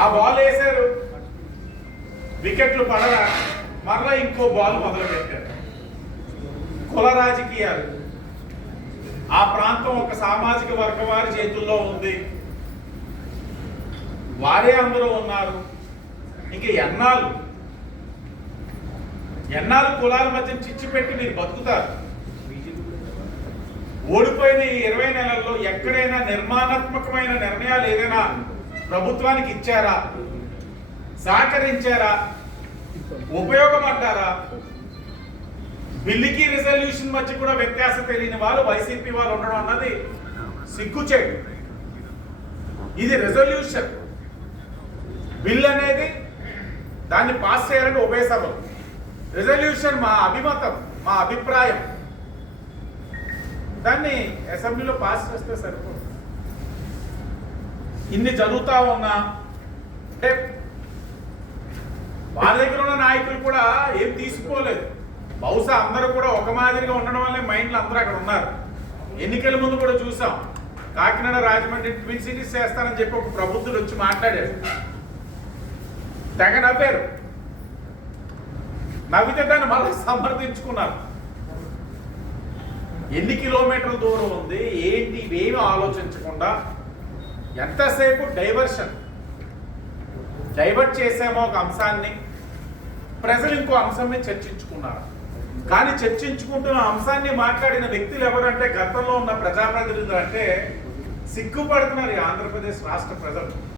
ఆ బాల్ వేశారు, వికెట్లు పడరా, మరలా ఇంకో బాల్ మొదలు పెట్టారు. కుల రాజకీయాలు. ఆ ప్రాంతం ఒక సామాజిక వర్గం వారి చేతుల్లో ఉంది, వారే అందరూ ఉన్నారు. ఇంక ఎన్నాళ్ళు కులాల మధ్య చిచ్చు పెట్టి మీరు బతుకుతారు? ఓడిపోయిన ఈ 20 నెలల్లో ఎక్కడైనా నిర్మాణాత్మకమైన నిర్ణయాలు ఏదైనా ప్రభుత్వానికి ఇచ్చారా, సహకరించారా, ఉపయోగపడ్డారా? బిల్లుకి రిజల్యూషన్ మధ్య కూడా వ్యత్యాసం తెలియని వాళ్ళు వైసీపీ వాళ్ళు ఉండడం అన్నది సిగ్గుచేటు. ఇది రెజల్యూషన్. బిల్ అనేది దాన్ని పాస్ చేయాలంటే ఉభయ సభలు. రెజల్యూషన్ మా అభిమతం, మా అభిప్రాయం. దాన్ని అసెంబ్లీలో పాస్ చేస్తే సరిపోదు. ఇన్ని జరుగుతా ఉన్నా అంటే వాళ్ళ దగ్గర ఉన్న నాయకులు కూడా ఏం తీసుకోలేదు. బహుశా అందరూ కూడా ఒక మాదిరిగా ఉండడం వల్లే మైండ్లు అందరూ అక్కడ ఉన్నారు. ఎన్నికల ముందు కూడా చూసాం, కాకినాడ రాజమండ్రి ట్విన్ సిటీస్ చేస్తానని చెప్పి ఒక ప్రబుద్ధుడు వచ్చి మాట్లాడారు. తెగ నవ్వారు. నవ్వితే దాన్ని మళ్ళీ సమర్థించుకున్నారు. ఎన్ని కిలోమీటర్ల దూరం ఉంది ఏంటి ఇవేమి ఆలోచించకుండా ఎంతసేపు డైవర్ట్ చేసామో ఒక అంశాన్ని, ప్రజలు ఇంకో అంశం మీద చర్చించుకున్నారు. కానీ చర్చించుకుంటున్న అంశాన్ని మాట్లాడిన వ్యక్తులు ఎవరంటే గతంలో ఉన్న ప్రజాప్రతినిధులు అంటే సిగ్గుపడుతున్నారు ఈ ఆంధ్రప్రదేశ్ రాష్ట్ర ప్రజలు.